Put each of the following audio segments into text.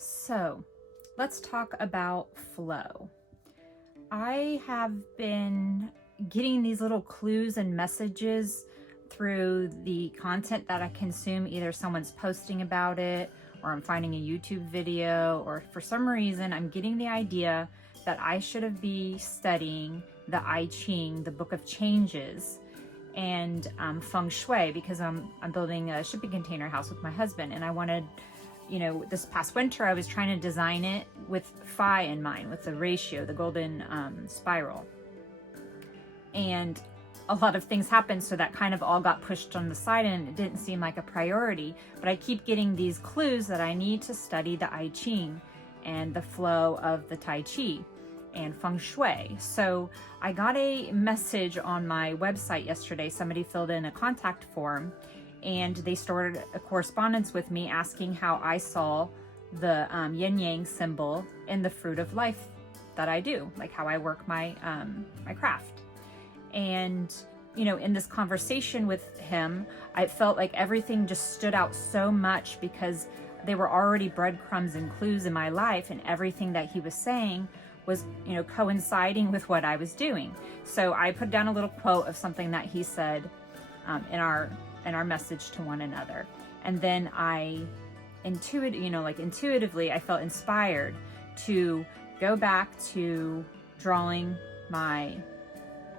So let's talk about flow. I have been getting these little clues and messages through the content that I consume. Either someone's posting about it, or I'm finding a YouTube video, or for some reason I'm getting the idea that I should be studying the I Ching, the Book of Changes, and Feng Shui, because I'm building a shipping container house with my husband, and I wanted, this past winter I was trying to design it with Phi in mind, with the ratio, the golden spiral. And a lot of things happened, so that kind of all got pushed on the side and it didn't seem like a priority. But I keep getting these clues that I need to study the I Ching and the flow of the Tai Chi and Feng Shui. So I got a message on my website yesterday. Somebody filled in a contact form and they started a correspondence with me asking how I saw the yin yang symbol in the fruit of life that I do, like how I work my my craft. And in this conversation with him, I felt like everything just stood out so much, because they were already breadcrumbs and clues in my life, and everything that he was saying was coinciding with what I was doing. So I put down a little quote of something that he said in our message to one another, and then I intuitively I felt inspired to go back to drawing my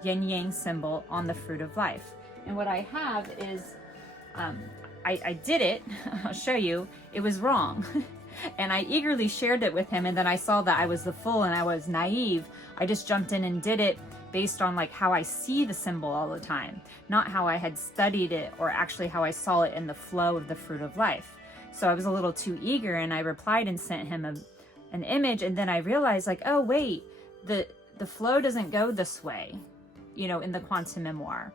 yin yang symbol on the fruit of life. And what I have is I did it. I'll show you. It was wrong. And I eagerly shared it with him, and then I saw that I was the fool and I was naive. I just jumped in and did it based on like how I see the symbol all the time, not how I had studied it, or actually how I saw it in the flow of the fruit of life. So I was a little too eager, and I replied and sent him an image, and then I realized, like, oh wait, the flow doesn't go this way, in the quantum memoir.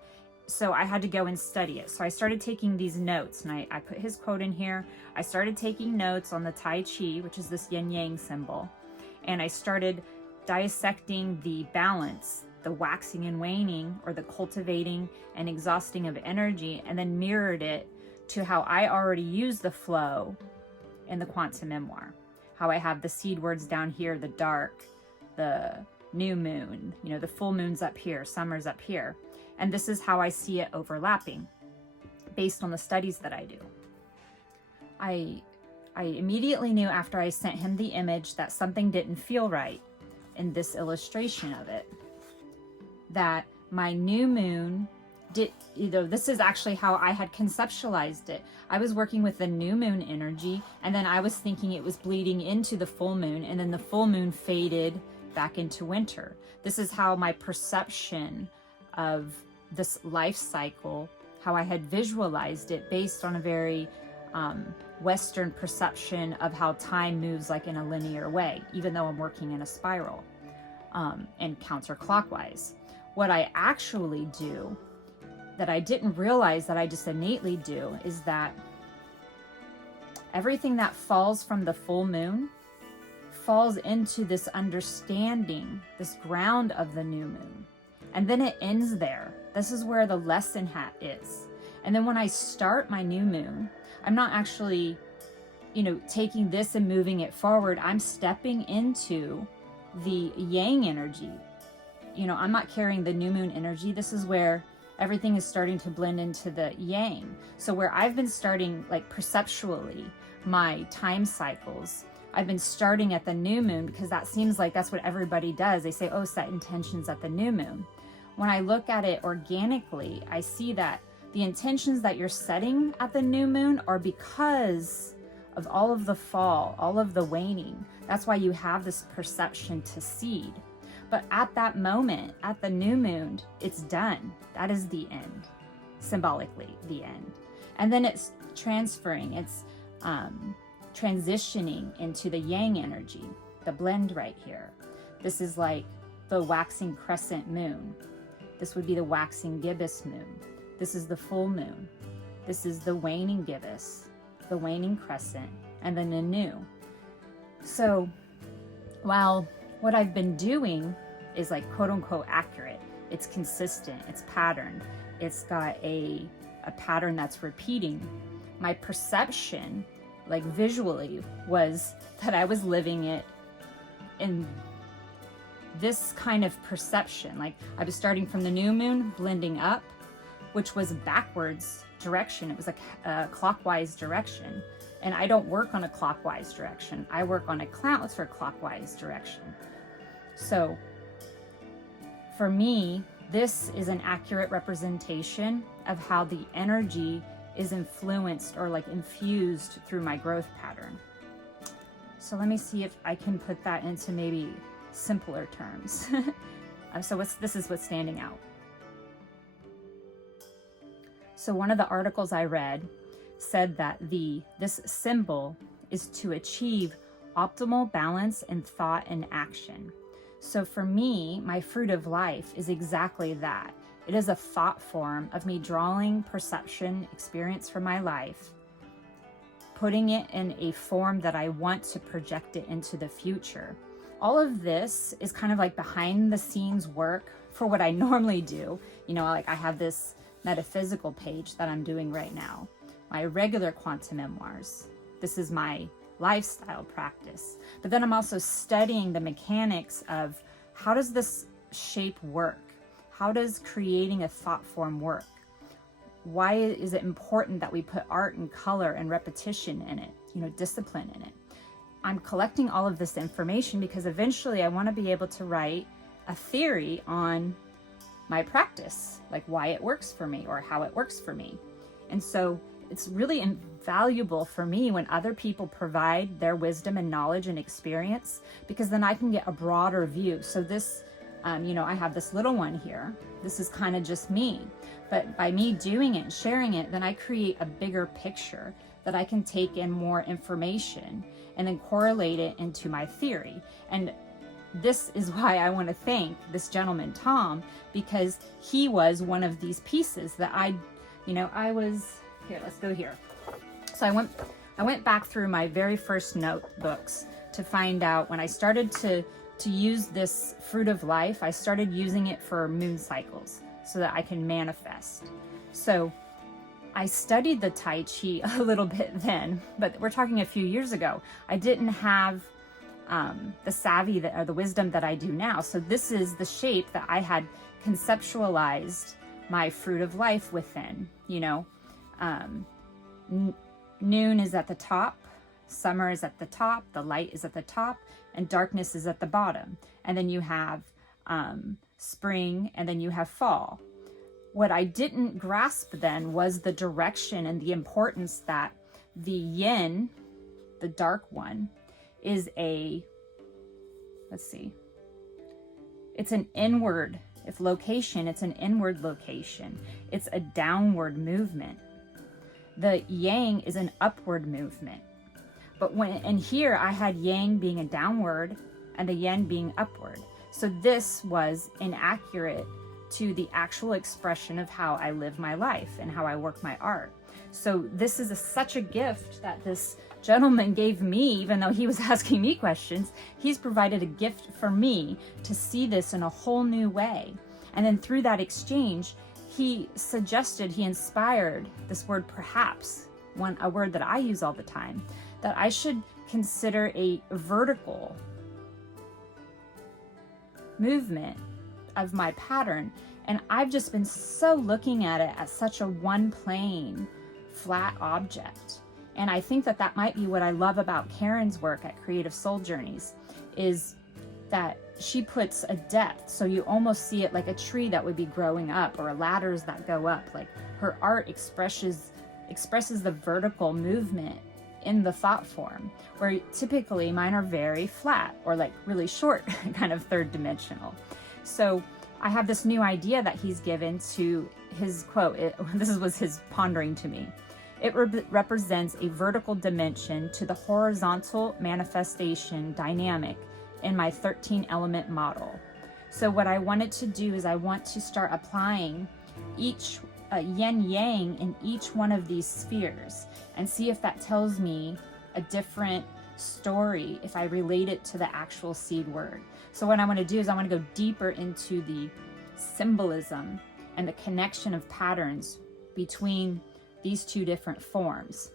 So I had to go and study it. So I started taking these notes, and I put his quote in here. I started taking notes on the Tai Chi, which is this yin yang symbol. And I started dissecting the balance, the waxing and waning, or the cultivating and exhausting of energy, and then mirrored it to how I already use the flow in the quantum memoir. How I have the seed words down here, the dark, the new moon, the full moon's up here, summer's up here. And this is how I see it overlapping based on the studies that I do. I immediately knew after I sent him the image that something didn't feel right in this illustration of it. That my new moon this is actually how I had conceptualized it. I was working with the new moon energy, and then I was thinking it was bleeding into the full moon, and then the full moon faded back into winter. This is how my perception of this life cycle, how I had visualized it based on a very Western perception of how time moves like in a linear way, even though I'm working in a spiral and counterclockwise. What I actually do that I didn't realize that I just innately do is that everything that falls from the full moon falls into this understanding, this ground of the new moon. And then it ends there. This is where the lesson hat is. And then when I start my new moon, I'm not actually, taking this and moving it forward. I'm stepping into the yang energy. I'm not carrying the new moon energy. This is where everything is starting to blend into the yang. So where I've been starting, like, perceptually, my time cycles, I've been starting at the new moon, because that seems like that's what everybody does. They say, oh, set intentions at the new moon. When I look at it organically, I see that the intentions that you're setting at the new moon are because of all of the fall, all of the waning. That's why you have this perception to seed. But at that moment, at the new moon, it's done. That is the end, symbolically the end. And then it's transferring, it's transitioning into the yang energy, the blend right here. This is like the waxing crescent moon. This would be the waxing gibbous moon. This is the full moon. This is the waning gibbous, the waning crescent, and then the new. So while what I've been doing is like quote unquote accurate, it's consistent, it's patterned, it's got a pattern that's repeating, my perception like visually, was that I was living it in this kind of perception. Like I was starting from the new moon, blending up, which was backwards direction. It was a clockwise direction. And I don't work on a clockwise direction. I work on a counterclockwise direction. So for me, this is an accurate representation of how the energy is influenced or like infused through my growth pattern. So let me see if I can put that into maybe simpler terms. So this is what's standing out. So one of the articles I read said that this symbol is to achieve optimal balance in thought and action. So for me, my fruit of life is exactly that. It is a thought form of me drawing perception, experience from my life, putting it in a form that I want to project it into the future. All of this is kind of like behind the scenes work for what I normally do. You know, like I have this metaphysical page that I'm doing right now, my regular quantum memoirs. This is my lifestyle practice. But then I'm also studying the mechanics of how does this shape work? How does creating a thought form work? Why is it important that we put art and color and repetition in it, you know, discipline in it? I'm collecting all of this information because eventually I want to be able to write a theory on my practice, like why it works for me or how it works for me. And so it's really invaluable for me when other people provide their wisdom and knowledge and experience, because then I can get a broader view. So this, you know, I have this little one here. This is kind of just me. But by me doing it and sharing it, then I create a bigger picture that I can take in more information and then correlate it into my theory. And this is why I want to thank this gentleman, Tom, because he was one of these pieces that I was, here, let's go here. So I went back through my very first notebooks to find out when I started to use this fruit of life. I started using it for moon cycles so that I can manifest. So I studied the Tai Chi a little bit then, but we're talking a few years ago. I didn't have the savvy or the wisdom that I do now. So this is the shape that I had conceptualized my fruit of life within. You know, noon is at the top, summer is at the top, the light is at the top, and darkness is at the bottom. And then you have spring, and then you have fall. What I didn't grasp then was the direction and the importance that the yin, the dark one, is it's an inward, if location, it's an inward location. It's a downward movement. The yang is an upward movement. But and here I had yang being a downward and the yin being upward. So this was inaccurate to the actual expression of how I live my life and how I work my art. So this is such a gift that this gentleman gave me, even though he was asking me questions. He's provided a gift for me to see this in a whole new way. And then through that exchange, he inspired this word perhaps, a word that I use all the time, that I should consider a vertical movement of my pattern. And I've just been so looking at it as such a one plane, flat object. And I think that that might be what I love about Karen's work at Creative Soul Journeys, is that she puts a depth. So you almost see it like a tree that would be growing up, or ladders that go up. Like her art expresses the vertical movement in the thought form, where typically mine are very flat or like really short, kind of third dimensional. So I have this new idea that he's given to his quote. This was his pondering to me. It represents a vertical dimension to the horizontal manifestation dynamic in my 13 element model. So what I wanted to do is I want to start applying each yin yang in each one of these spheres and see if that tells me a different story if I relate it to the actual seed word. So what I want to do is I want to go deeper into the symbolism and the connection of patterns between these two different forms.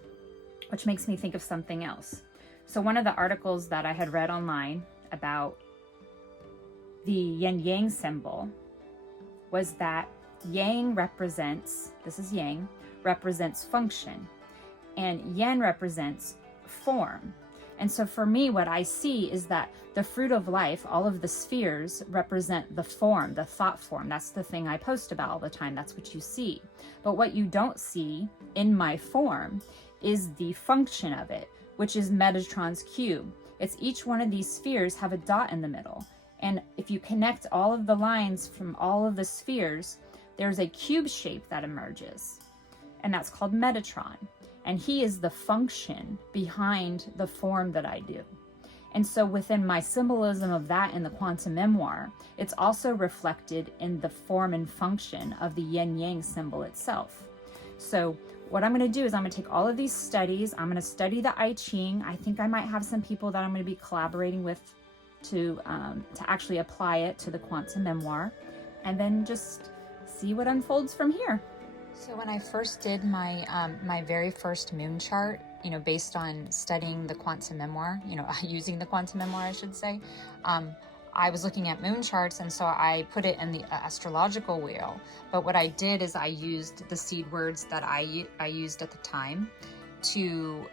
which makes me think of something else. So one of the articles that I had read online about the yin yang symbol was that yang represents, this is yang, represents function, and yin represents form. And so for me, what I see is that the fruit of life, all of the spheres, represent the form, the thought form. That's the thing I post about all the time. That's what you see. But what you don't see in my form is the function of it, which is Metatron's cube. It's each one of these spheres have a dot in the middle. And if you connect all of the lines from all of the spheres, there's a cube shape that emerges. And that's called Metatron. And he is the function behind the form that I do. And so within my symbolism of that in the quantum memoir, it's also reflected in the form and function of the yin yang symbol itself. So what I'm going to do is I'm going to take all of these studies. I'm going to study the I Ching. I think I might have some people that I'm going to be collaborating with to actually apply it to the quantum memoir, and then just see what unfolds from here. So when I first did my my very first moon chart, based on studying the quantum memoir, using the quantum memoir, I should say, I was looking at moon charts, and so I put it in the astrological wheel. But what I did is I used the seed words that I used at the time to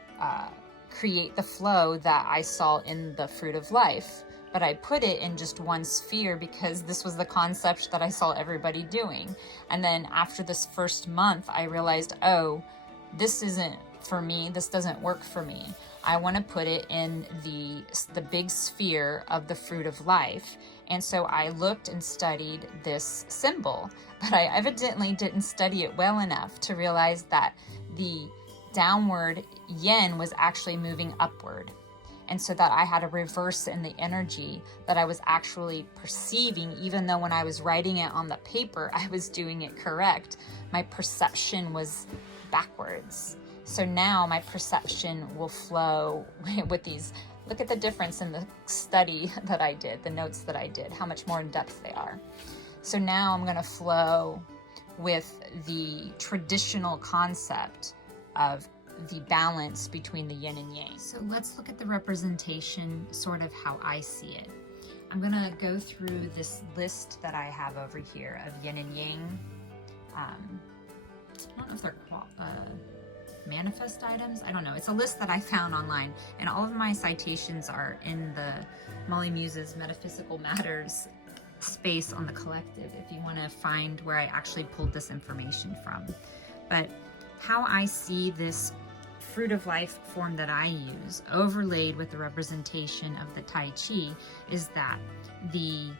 create the flow that I saw in the fruit of life. But I put it in just one sphere because this was the concept that I saw everybody doing. And then after this first month, I realized, oh, this isn't for me. This doesn't work for me. I want to put it in the big sphere of the fruit of life. And so I looked and studied this symbol, but I evidently didn't study it well enough to realize that the downward yin was actually moving upward. And so that I had a reverse in the energy that I was actually perceiving, even though when I was writing it on the paper, I was doing it correct. My perception was backwards. So now my perception will flow with these. Look at the difference in the study that I did, the notes that I did, how much more in depth they are. So now I'm going to flow with the traditional concept of the balance between the yin and yang. So let's look at the representation, sort of how I see it. I'm gonna go through this list that I have over here of yin and yang. I don't know if they're manifest items. I don't know. It's a list that I found online, and all of my citations are in the Molly Muse's Metaphysical Matters space on the collective, if you want to find where I actually pulled this information from. But how I see this fruit of life form that I use, overlaid with the representation of the Tai Chi, is that the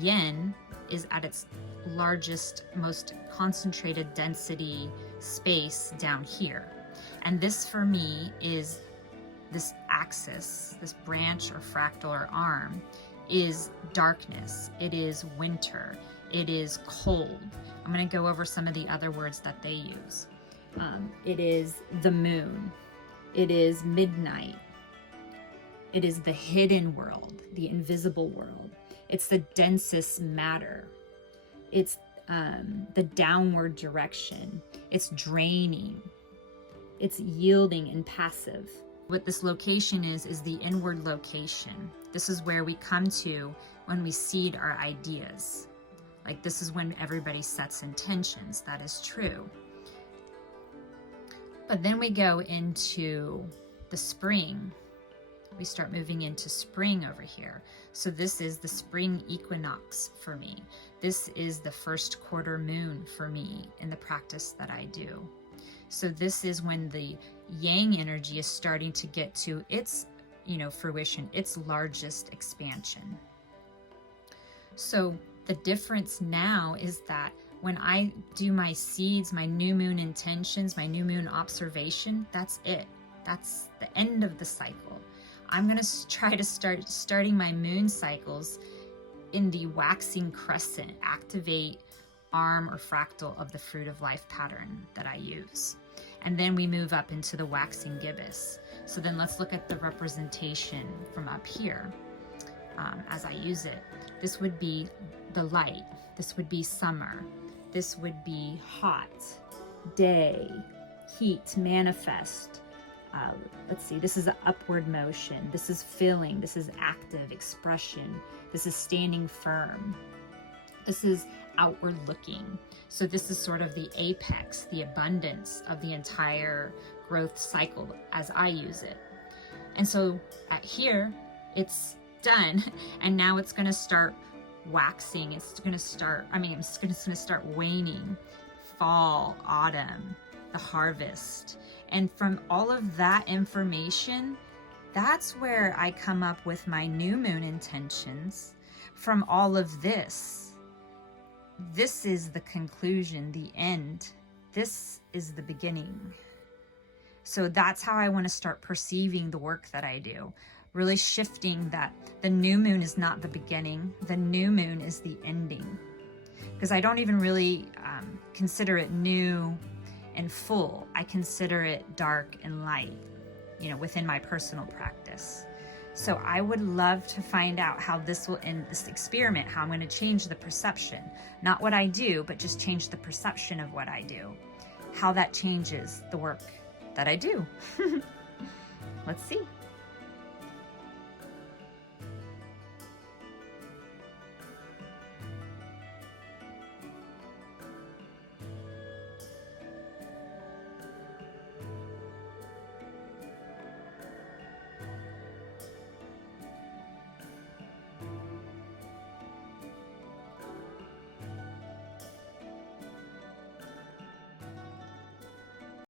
yin is at its largest, most concentrated density space down here. And this for me is this axis, this branch or fractal or arm, is darkness, it is winter, it is cold. I'm going to go over some of the other words that they use. It is the moon, it is midnight, it is the hidden world, the invisible world, it's the densest matter, it's the downward direction, it's draining, it's yielding and passive. What this location is the inward location. This is where we come to when we seed our ideas. Like, this is when everybody sets intentions. That is true. But then we go into the spring. We start moving into spring over here. So this is the spring equinox for me. This is the first quarter moon for me in the practice that I do. So this is when the yang energy is starting to get to its, fruition, its largest expansion. So the difference now is that when I do my seeds, my new moon intentions, my new moon observation, that's it. That's the end of the cycle. I'm going to try to starting my moon cycles in the waxing crescent, activate arm or fractal of the fruit of life pattern that I use. And then we move up into the waxing gibbous. So then let's look at the representation from up here as I use it. This would be the light. This would be summer. This would be hot, day, heat, manifest, let's see, this is an upward motion. This is feeling. This is active expression. This is standing firm. This is outward looking. So this is sort of the apex, the abundance of the entire growth cycle as I use it. And so at here, it's done. And now it's going to start waxing. It's going to start, it's going to start waning. Fall, autumn, the harvest. And from all of that information, that's where I come up with my new moon intentions. From all of this, this is the conclusion, the end. This is the beginning. So that's how I want to start perceiving the work that I do. Really shifting that the new moon is not the beginning. The new moon is the ending. Because I don't even really consider it new and full. I consider it dark and light, within my personal practice. So I would love to find out how this will end this experiment, how I'm going to change the perception, not what I do, but just change the perception of what I do, how that changes the work that I do. Let's see.